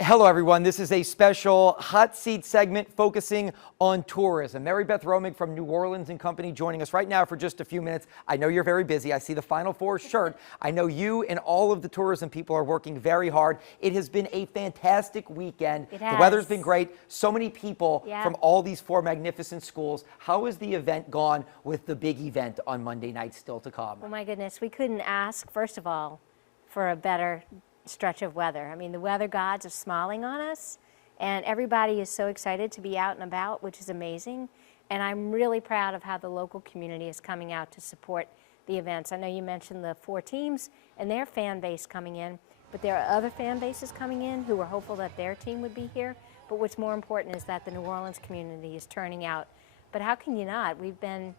Hello, everyone. This is a special hot seat segment focusing on tourism. Mary Beth Romig from New Orleans & Company joining us right now for just a few minutes. I know you're very busy. I see the Final Four shirt. I know you and all of the tourism people are working very hard. It has been a fantastic weekend. It has. The weather's been great. So many people from all these four magnificent schools. How has the event gone with the big event on Monday night still to come? Oh my goodness, we couldn't ask, first of all, for a better stretch of weather. I mean, the weather gods are smiling on us, and everybody is so excited to be out and about, which is amazing. And I'm really proud of how the local community is coming out to support the events. I know you mentioned the four teams and their fan base coming in, but there are other fan bases coming in who are hopeful that their team would be here. But what's more important is that the New Orleans community is turning out. But how can you not? We've been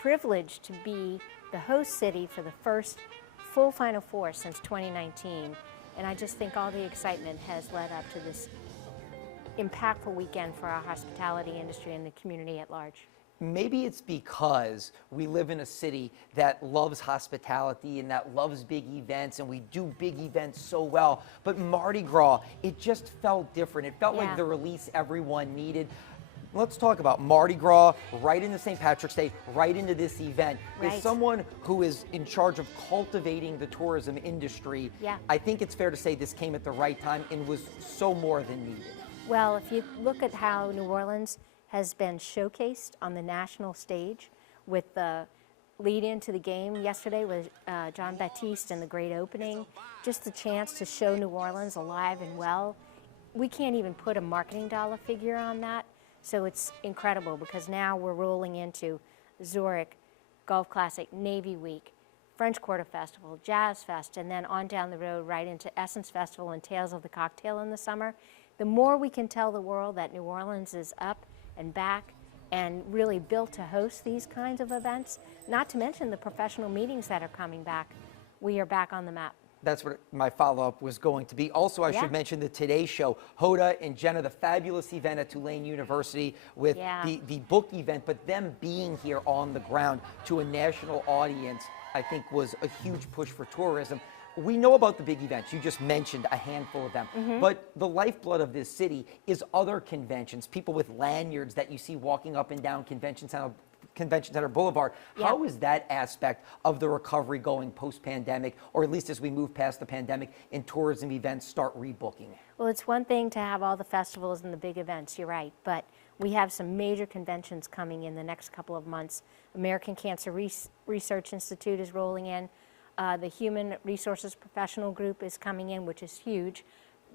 privileged to be the host city for the first full Final Four since 2019. And I just think all the excitement has led up to this impactful weekend for our hospitality industry and the community at large. Maybe it's because we live in a city that loves hospitality and that loves big events, and we do big events so well. But Mardi Gras, it just felt different. It felt like the release everyone needed. Let's talk about Mardi Gras, right into St. Patrick's Day, right into this event. As someone who is in charge of cultivating the tourism industry, I think it's fair to say this came at the right time and was so more than needed. Well, if you look at how New Orleans has been showcased on the national stage with the lead into the game yesterday with Jon Batiste and the great opening, just the chance to show New Orleans alive and well. We can't even put a marketing dollar figure on that. So it's incredible because now we're rolling into Zurich Golf Classic, Navy Week, French Quarter Festival, Jazz Fest, and then on down the road right into Essence Festival and Tales of the Cocktail in the summer. The more we can tell the world that New Orleans is up and back and really built to host these kinds of events, not to mention the professional meetings that are coming back, we are back on the map. That's what my follow-up was going to be. Also, I should mention the Today Show. Hoda and Jenna, the fabulous event at Tulane University with the book event, but them being here on the ground to a national audience, I think was a huge push for tourism. We know about the big events. You just mentioned a handful of them. But the lifeblood of this city is other conventions, people with lanyards that you see walking up and down Convention Center Boulevard. How is that aspect of the recovery going post-pandemic, or at least as we move past the pandemic and tourism events start rebooking? Well, it's one thing to have all the festivals and the big events, you're right, but we have some major conventions coming in the next couple of months. American Cancer Research Institute is rolling in. The Human Resources Professional Group is coming in, which is huge.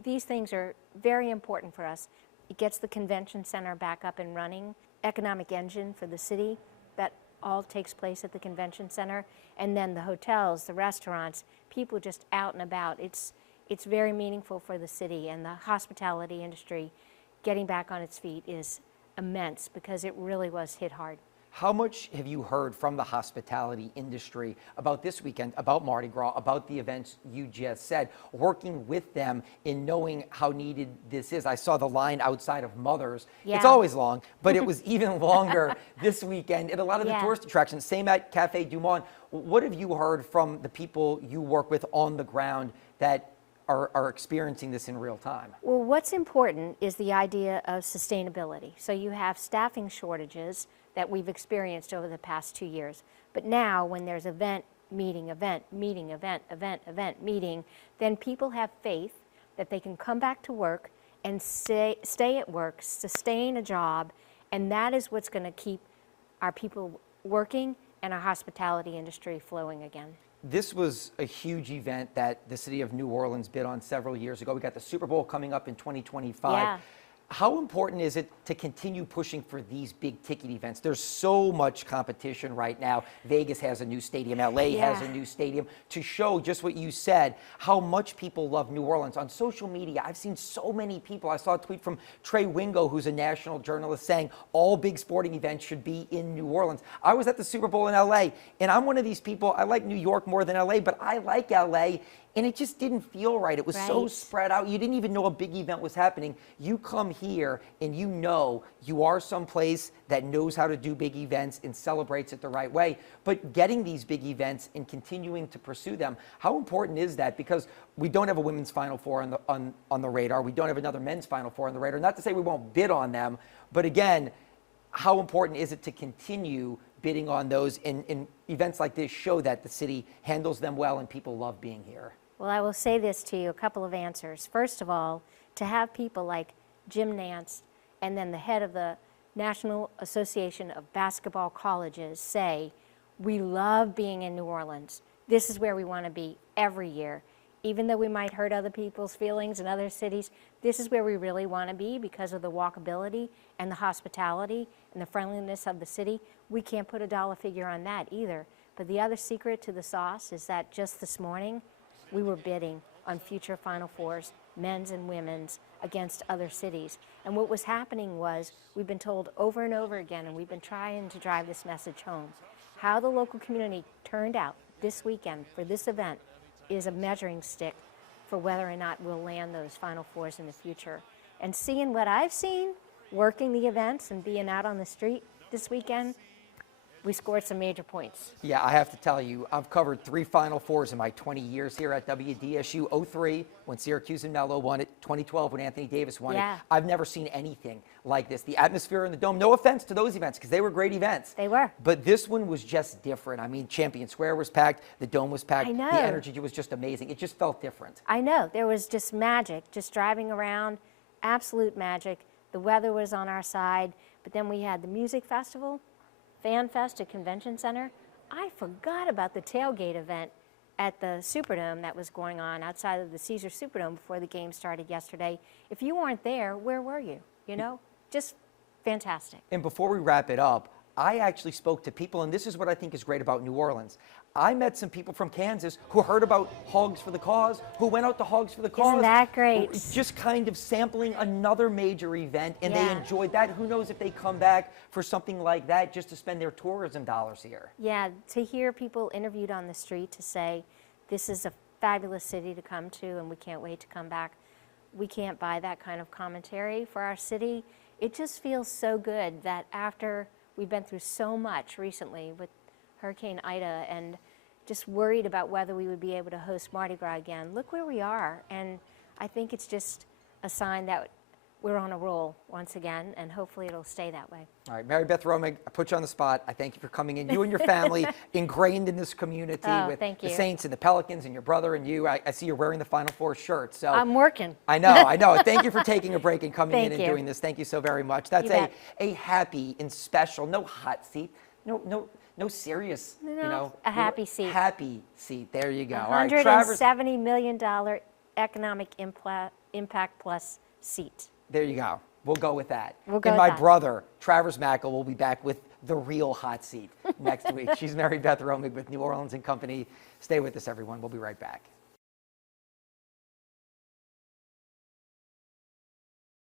These things are very important for us. It gets the convention center back up and running. Economic engine for the city, that all takes place at the convention center, and then the hotels, the restaurants, people just out and about. It's very meaningful for the city, and the hospitality industry getting back on its feet is immense because it really was hit hard. How much have you heard from the hospitality industry about this weekend, about Mardi Gras, about the events you just said, working with them in knowing how needed this is? I saw the line outside of Mother's. It's always long, but it was even longer this weekend at a lot of the tourist attractions. Same at Cafe Du Monde. What have you heard from the people you work with on the ground that are experiencing this in real time? Well, what's important is the idea of sustainability. So you have staffing shortages that we've experienced over the past 2 years. But now when there's event, meeting, event, meeting, event, event, event, meeting, then people have faith that they can come back to work and stay at work, sustain a job, and that is what's going to keep our people working and our hospitality industry flowing again. This was a huge event that the city of New Orleans bid on several years ago. We got the Super Bowl coming up in 2025. How important is it to continue pushing for these big ticket events? There's so much competition right now. Vegas has a new stadium, LA has a new stadium, to show just what you said, how much people love New Orleans. On social media, I've seen so many people. I saw a tweet from Trey Wingo, who's a national journalist, saying all big sporting events should be in New Orleans. I was at the Super Bowl in LA, and I'm one of these people, I like New York more than LA, but I like LA. and it just didn't feel right. It was so Right. spread out. You didn't even know a big event was happening. You come here and you know you are someplace that knows how to do big events and celebrates it the right way. But getting these big events and continuing to pursue them, how important is that? Because we don't have a women's Final Four on the radar. We don't have another men's Final Four on the radar. Not to say we won't bid on them, but again, how important is it to continue bidding on those, and events like this show that the city handles them well and people love being here? Well, I will say this to you, a couple of answers. First of all, to have people like Jim Nance and then the head of the National Association of Basketball Colleges say, we love being in New Orleans. This is where we want to be every year. Even though we might hurt other people's feelings in other cities, this is where we really want to be because of the walkability and the hospitality and the friendliness of the city. We can't put a dollar figure on that either. But the other secret to the sauce is that just this morning, we were bidding on future Final Fours, men's and women's, against other cities. And what was happening was, we've been told over and over again, and we've been trying to drive this message home, how the local community turned out this weekend for this event is a measuring stick for whether or not we'll land those Final Fours in the future. And seeing what I've seen, working the events and being out on the street this weekend, we scored some major points. Yeah, I have to tell you, I've covered 3 Final Fours in my 20 years here at WDSU. 03, when Syracuse and Melo won it. 2012, when Anthony Davis won it. I've never seen anything like this. The atmosphere in the Dome, no offense to those events, because they were great events. They were. But this one was just different. I mean, Champion Square was packed. The Dome was packed. I know. The energy was just amazing. It just felt different. I know. There was just magic, just driving around, absolute magic. The weather was on our side. But then we had the music festival, Fan Fest at Convention Center. I forgot about the tailgate event at the Superdome that was going on outside of the Caesars Superdome before the game started yesterday. If you weren't there, where were you? You know, just fantastic. And before we wrap it up, I actually spoke to people, and this is what I think is great about New Orleans. I met some people from Kansas who heard about Hogs for the Cause, who went out to Hogs for the Cause. Isn't that great? Just kind of sampling another major event, and they enjoyed that. Who knows if they come back for something like that just to spend their tourism dollars here. Yeah, to hear people interviewed on the street to say, this is a fabulous city to come to and we can't wait to come back. We can't buy that kind of commentary for our city. It just feels so good that after we've been through so much recently with Hurricane Ida and just worried about whether we would be able to host Mardi Gras again. Look where we are, and I think it's just a sign that we're on a roll once again, and hopefully it'll stay that way. All right, Mary Beth Romig, I put you on the spot. I thank you for coming in. You and your family ingrained in this community with the Saints and the Pelicans and your brother and you. I see you're wearing the Final Four shirt. So I'm working. I know. Thank you for taking a break and coming in and doing this. Thank you so very much. That's a happy and special, no hot seat, no serious, a happy seat. Happy seat. There you go. $170 million economic impact plus seat. There you go. We'll go with that. We'll go and with my that. brother, Travers Mackel, will be back with the real hot seat next week. She's Mary Beth Romig with New Orleans & Company. Stay with us, everyone. We'll be right back.